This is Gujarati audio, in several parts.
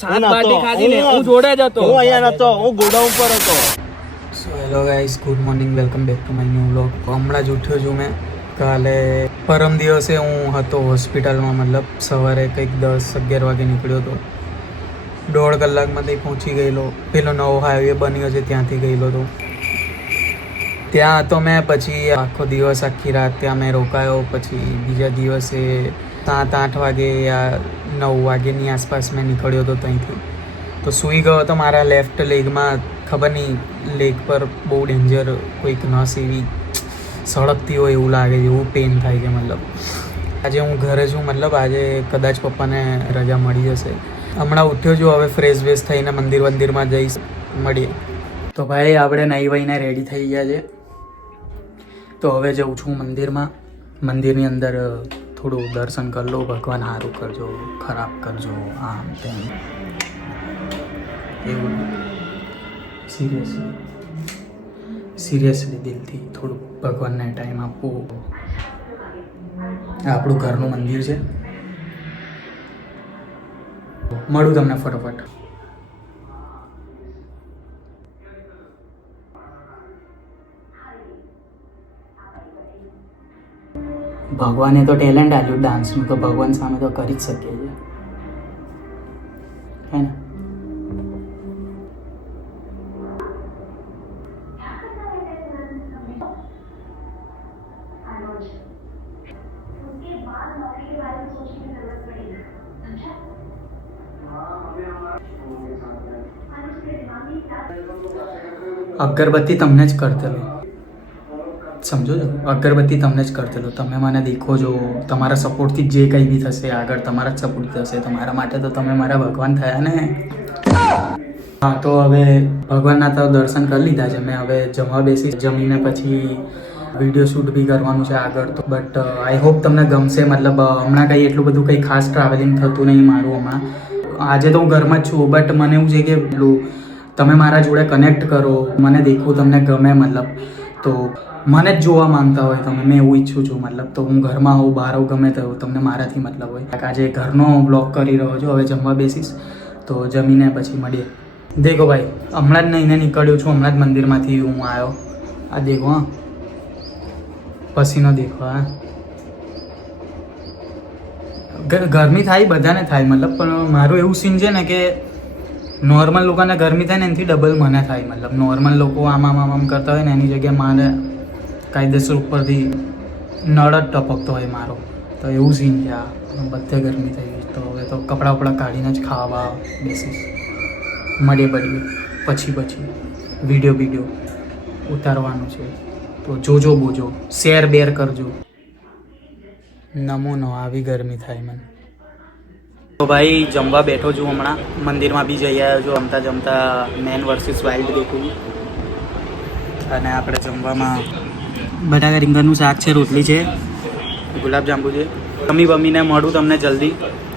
સાત બાટી ખાધી ને હું જોડે જ હતો. હું અહીંયા નતો, હું ગોડાઉન પર હતો. So hello guys, good morning, welcome back to my new vlog. હમણાં જ ઉઠ્યો છું મેં. કાલે પરમ દિવસે હું હતો હોસ્પિટલમાં, મતલબ સવારે કંઈક 10-11 વાગે નીકળ્યો હતો. 1.5 કલાકમાં ત્યાં પહોંચી ગયેલો. પેલો નવો હાઈવે બન્યો છે ત્યાંથી ગયેલો હતો. ત્યાં હતો મેં. પછી આખો દિવસ આખી રાત ત્યાં મેં રોકાયો. પછી બીજા દિવસે 7-8 વાગે યા 9 વાગ્યાની આસપાસ મેં નીકળ્યો હતો ત્યાંથી. તો સૂઈ ગયો હતો. મારા લેફ્ટ લેગમાં ખબર નહીં, લેગ પર બહુ ડેન્જર કોઈક નસ એવી સળગતી હોય એવું લાગે છે, એવું પેઇન થાય છે. મતલબ આજે હું ઘરે છું, મતલબ આજે કદાચ પપ્પાને રજા મળી જશે. હમણાં ઉઠ્યો છું, હવે ફ્રેશ વેશ થઈને મંદિરમાં જઈશ. મળીએ. તો ભાઈ આપણે નાહી વાઈને રેડી થઈ ગયા છે. તો હવે જઉં છું મંદિરમાં. મંદિરની અંદર થોડું દર્શન કરી લો. ભગવાન સારું કરજો, ખરાબ કરજો, આમ તેમ એવું. સિરિયસલી દિલથી થોડું ભગવાનને ટાઈમ આપવો. આ આપણું ઘરનું મંદિર છે. મળું તમને ફટાફટ. ભગવાને તો ટેલેન્ટ આપ્યું ડાન્સનું, તો ભગવાન સામે તો કરી જ શકીએ છીએ, હે ને? અગરબત્તી તમને જ કરતેલો, સમજો છો? અગરબત્તી તમને જ કરતેલો. તમે મને દેખો છો, તમારા સપોર્ટથી જે કંઈ બી થશે આગળ તમારા જ સપોર્ટ થશે. તમારા માટે તો તમે મારા ભગવાન થયા ને. હા, તો હવે ભગવાનના તો દર્શન કરી લીધા છે મેં. હવે જમવા બેસી. જમીને પછી વિડીયો શૂટ બી કરવાનું છે આગળ. તો બટ આઈ હોપ તમને ગમશે. મતલબ હમણાં કંઈ એટલું બધું કંઈ ખાસ ટ્રાવેલિંગ થતું નહીં મારું હમણાં. આજે તો હું ઘરમાં જ છું, બટ મને એવું છે કે તમે મારા જોડે કનેક્ટ કરો, મને દેખવું તમને ગમે. મતલબ તો મને જ જોવા માંગતા હોય તમે, મેં એવું ઈચ્છું છું. મતલબ તો હું ઘરમાં આવું, બહાર આવું, ગમે તો તમને મારાથી મતલબ હોય. આજે ઘરનો બ્લોગ કરી રહ્યો છું. હવે જમવા બેસીશ, તો જમીને પછી મળીએ. દેખો ભાઈ, હમણાં જ નહીં નીકળ્યો છું. હમણાં જ મંદિરમાંથી હું આવ્યો. આ દેખો, હા, પસીનો દેખો. હા, ગરમી થાય, બધાને થાય. મતલબ પણ મારું એવું સીન છે ને કે નોર્મલ લોકોને ગરમી થાય ને એનાથી ડબલ મને થાય. મતલબ નોર્મલ લોકો આમ કરતા હોય ને એની જગ્યાએ મારે કાયદેસર ઉપરથી નળ જ ટપકતો હોય મારો. તો એવું સીન છે. આ બધે ગરમી થઈ ગઈ. તો હવે તો કપડાં વપડા કાઢીને જ ખાવા બેસીશ. મળીએ પછી વિડીયો ઉતારવાનું છે. તો જોજો બોજો, શેર બેર કરજો. નમો આવી ગરમી થાય મને. તો ભાઈ જમવા બેઠો છું હમણાં. મંદિરમાં બી જઈ આવ્યો છું. જમતા મેન વર્સિસ વાઇલ્ડ દેખું. અને આપણે જમવામાં બટાકા રીંગણનું શાક છે, રોટલી છે, ગુલાબજાંબુ છે. બમીને મળું તમને જલ્દી.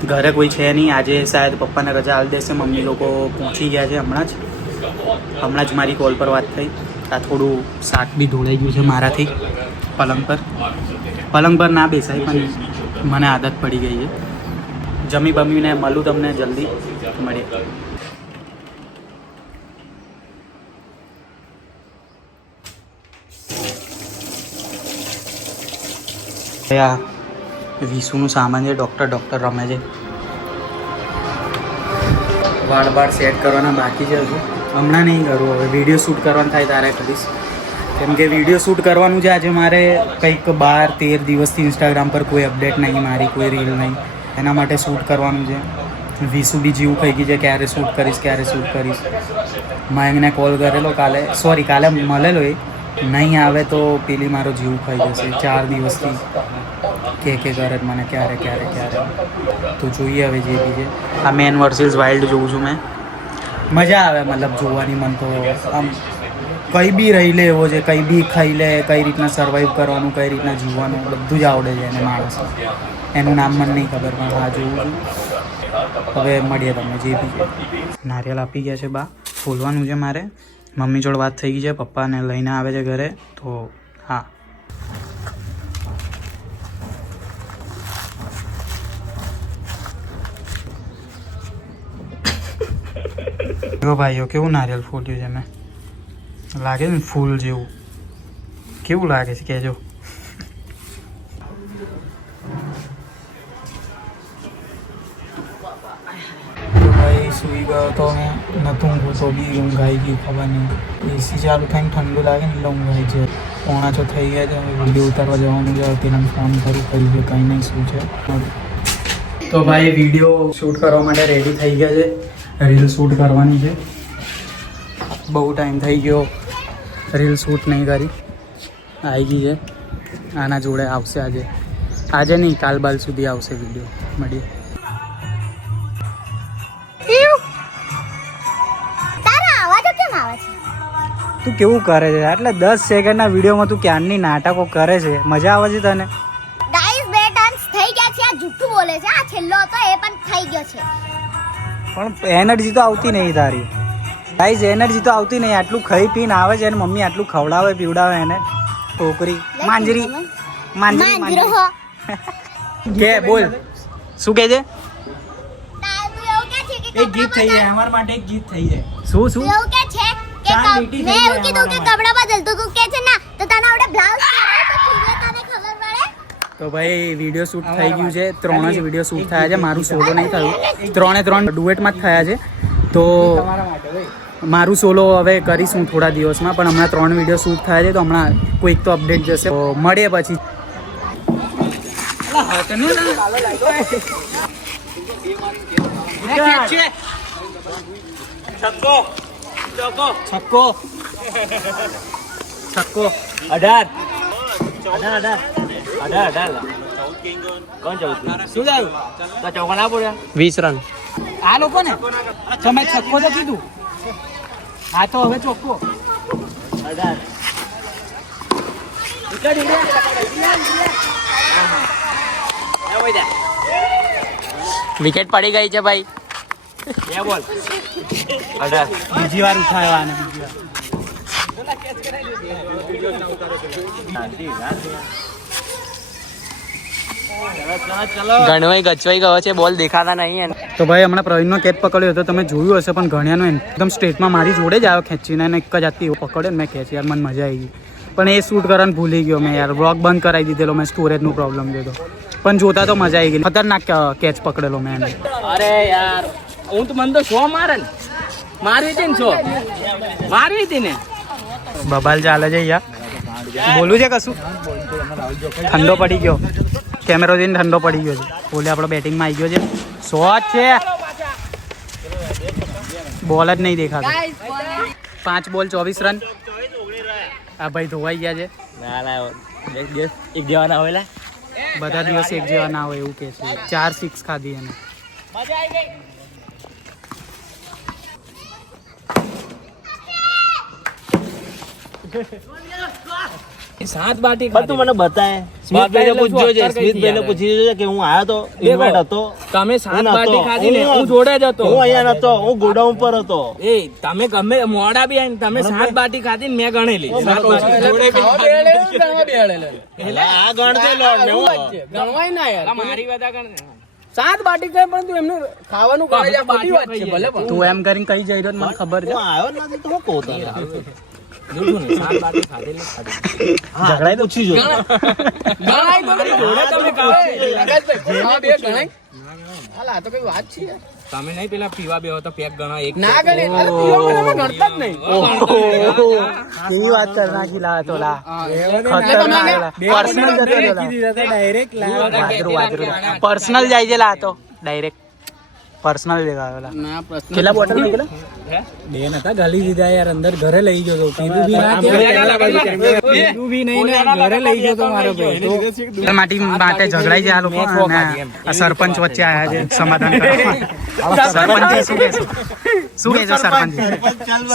ઘરે કોઈ છે નહીં આજે. શાયદ પપ્પાને રજા આલી દેશે. મમ્મી લોકો પહોંચી ગયા છે હમણાં જ મારી કોલ પર વાત થઈ. આ થોડું શાક બી ઢોળાઈ ગયું છે મારાથી. પલંગ પર ના બેસાય, પણ મને આદત પડી ગઈ છે. બમીને મળું તમને જલ્દી. મળીએ. આ વિશુનું સામાન છે. ડૉક્ટર રમે છે. વાળ સેટ કરવાના બાકી છે હજુ. હમણાં નહીં કરું, હવે વિડીયો શૂટ કરવાનું થાય ત્યારે કરીશ. કેમ કે વિડીયો શૂટ કરવાનું છે આજે મારે. કંઈક 12-13 દિવસથી ઇન્સ્ટાગ્રામ પર કોઈ અપડેટ નહીં મારી, કોઈ રીલ નહીં. એના માટે શૂટ કરવાનું છે. વિસુ બી જીવ ખાઈ ગઈ છે, ક્યારે શૂટ કરીશ. મયંકને કોલ કરેલો કાલે મળેલો. એ નહીં આવે તો પેલી મારો જીવ ખાઈ જશે. 4 દિવસથી કે કરે મને ક્યારે. તો જોઈએ હવે જે બી છે. આ મેન વર્સિસ વાઇલ્ડ જોઉં છું મેં. મજા આવે મતલબ જોવાની. મન તો આમ કંઈ બી રહી લે એવો છે. કંઈ બી ખાઈ લે, કઈ રીતના સર્વાઈવ કરવાનું, કઈ રીતના જીવવાનું, બધું જ આવડે છે એને માણસ. એનું નામ મને નહીં ખબર, પણ હા જોઉં છું. હવે મળીએ તમને જે બી છે. નારિયેલ આપી ગયા છે બા, ખોલવાનું છે મારે. મમ્મી જોડે વાત થઈ ગઈ છે, પપ્પાને લઈને આવે છે ઘરે. તો હા, જો ભાઈઓ કેવું નારિયેલ ફૂટ્યું છે મેં લાગે ને ફૂલ જેવું કેવું લાગે છે કહેજો ભાઈ સુઈ ગયો તો મેં નહોતું ઊંઘું તો બી ઊંઘ આવી ગઈ ખબર નહીં એસી ચાલુ થઈને ઠંડુ લાગે ને એટલે ઊંઘ આવી છે 5:45 થઈ ગયા છે વિડીયો ઉતારવા જવાનું છે તેને ફોન કરી છે કંઈ નહીં શું છે તો ભાઈ વિડીયો શૂટ કરવા માટે રેડી થઈ ગયા છે રીલ શૂટ કરવાની છે બહુ ટાઈમ થઈ ગયો રીલ શૂટ નહીં કરી આવી ગઈ છે આના જોડે આવશે આજે નહીં કાલ બાલ સુધી આવશે વિડીયો મળીએ તું કેવું કરે છે એટલે 10 સેકન્ડના વિડીયોમાં તું ક્યારની નાટકો કરે છે મજા આવે છે તને ગાઈસ બે ટર્ન્સ થઈ ગયા છે આ જુઠ્ઠું બોલે છે આ છેલ્લો હતો એ પણ થઈ ગયો છે પણ એનર્જી તો આવતી નહીં તારી ગાઈસ એનર્જી તો આવતી નહીં આટલું ખાઈ પીને આવે છે અને મમ્મી આટલું ખવડાવે પીવડાવે એને છોકરી માંજરી કે બોલ શું કહે છે એક ગીત થઈ જાય અમારા માટે એક ગીત થઈ જાય શું શું એવું કે છે કે મેં એવું કીધું કે કપડા બદલ તું કે છે ના તો તને આવડે બ્લાઉઝ પહેરે તો ખીલે તને ખબર પડે તો ભાઈ વિડીયો શૂટ થઈ ગયું છે 3 જ વિડીયો શૂટ થયા છે મારું સોલો નહીં થયું 3 ડુએટમાં જ થયા છે તો મારું સોલો હવે કરીશું થોડા દિવસમાં પણ હમણાં 3 વિડીયો શૂટ થયા છે તો હમણાં કોઈક તો અપડેટ જશે તો મળીએ પછી છક્કો 18 કોણ જવું શું થયું તો ચોકા ના પડ્યા 20 રન આ લોકો ને તમે છક્કો તો કીધું હા તો હવે ચોખ્ખો 18 વિકેટ પડી ગઈ છે ભાઈ બે બોલ 18 બીજી વાર ઉઠાવ્યા આને બીજી વાર ગણવાઈ ગચવાઈ ગયો છે બોલ દેખાતા નહીં તો ભાઈ હમણાં પ્રવીણનો કેચ પકડ્યો હતો તમે જોયું હશે પણ ઘણ્યાનો એકદમ સ્ટ્રેટમાં મારી જોડે જ આવ્યો ખેંચીને અને એક જ હાથથી એવો પકડ્યો ને મેં ખેંચ યાર મને મજા આવી ગઈ પણ એ શૂટ કરવાનું ભૂલી ગયો મેં યાર વ્લોગ બંધ કરાવી દીધેલો મેં સ્ટોરેજનો પ્રોબ્લેમ થયો પણ જોતા તો મજા આવી ગઈ ખતરનાક કેચ પકડેલો મેં એને અરે યાર હું તો મને તો 100 મારે ને મારી હતી ને 100 મારી હતી ને બબાલ ચાલે છે યાર બોલું છે કશું ઠંડો પડી ગયો કેમેરો જોઈને ઠંડો પડી ગયો છે બોલે આપણો બેટિંગમાં આવી ગયો છે શોટ છે બોલ જ નહીં દેખાતો 5 બોલ 24 રન આ ભાઈ ધોવાઈ ગયા છે ના ના એક જેવા ના હોય બધા દિવસ એક જેવા ના હોય એવું કે છે 4 6 ખાધી એને સાત બાટી પણ તું મને બતાય સ્મિતભાઈને પૂછજો છે સ્મિતભાઈને પૂછી જોજે કે હું આવ્યો તો ઇન્વાઇટ હતો તમે સાત બાટી ખાધી ને હું જોડે જ હતો હું અહીંયા નતો હું ગોડાઉન પર હતો એ તમે ગમે મોડા બી આવીને તમે સાત બાટી ખાધી ને મેં ગણેલી સાત બાટી જોડે બી એટલે આ ગણતે લોડ ને હું ગણવાય ના યાર મારી વાત ગણ સાત બાટી ખાય પણ તું એમનું ખાવાનું કરે છે ખોટી વાત છે ભલે પણ તું એમ કરીને કઈ જઈ રહ્યો મને ખબર છે હું આવ્યો નથી તો હું કહું તને જોડું ને સાત બાટી ખાધેલી ઝઘડાય તો પૂછી જો ગણાય તો કરી જોડે તમે ખાવ આકાશભાઈ બે ગણાય હાલા તો કઈ વાત છે તમે નહીં પેલા પીવા બે તો પેક ગણા એક ના ગણે અરે પીવા તમે ગણતા જ નહીં કેવી વાત કર નાખી લા તો લા ખતરનાક પર્સનલ જતો ડાયરેક્ટ લા પર્સનલ જાય છે લા તો ડાયરેક્ટ પર્સનલ દેખાયો લા ના પ્રશ્ન કેટલા બોટલ નીકળે બે નતા ગાલી દીધા યાર અંદર ઘરે લઈ ગયો તો પીવું બી ના પીવું બી નહીં ને ઘરે લઈ ગયો તો મારો ભાઈ માટે ઝઘડાઈ છે આ લોકો અને આ સરપંચ વચ્ચે આયા છે સમાધાન કરવા સરપંચ શું કહે છે સરપંચ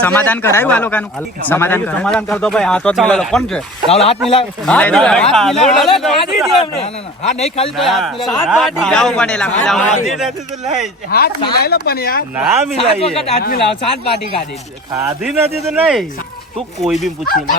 સમાધાન કરાયું આ લોકોનું સમાધાન કરતો ભાઈ હાથ મિલાવો કોણ છે રાहुल હાથ મિલાવ હા નહીં ખાલી તો હાથ મિલાવો પડેલા હાથ મિલાવેલો પણ યાર ના મિલાઈએ હાથ મિલાવ સાત બાટી ખાધી ખાધી નથી તો નહીં તું કોઈ બી પૂછી લે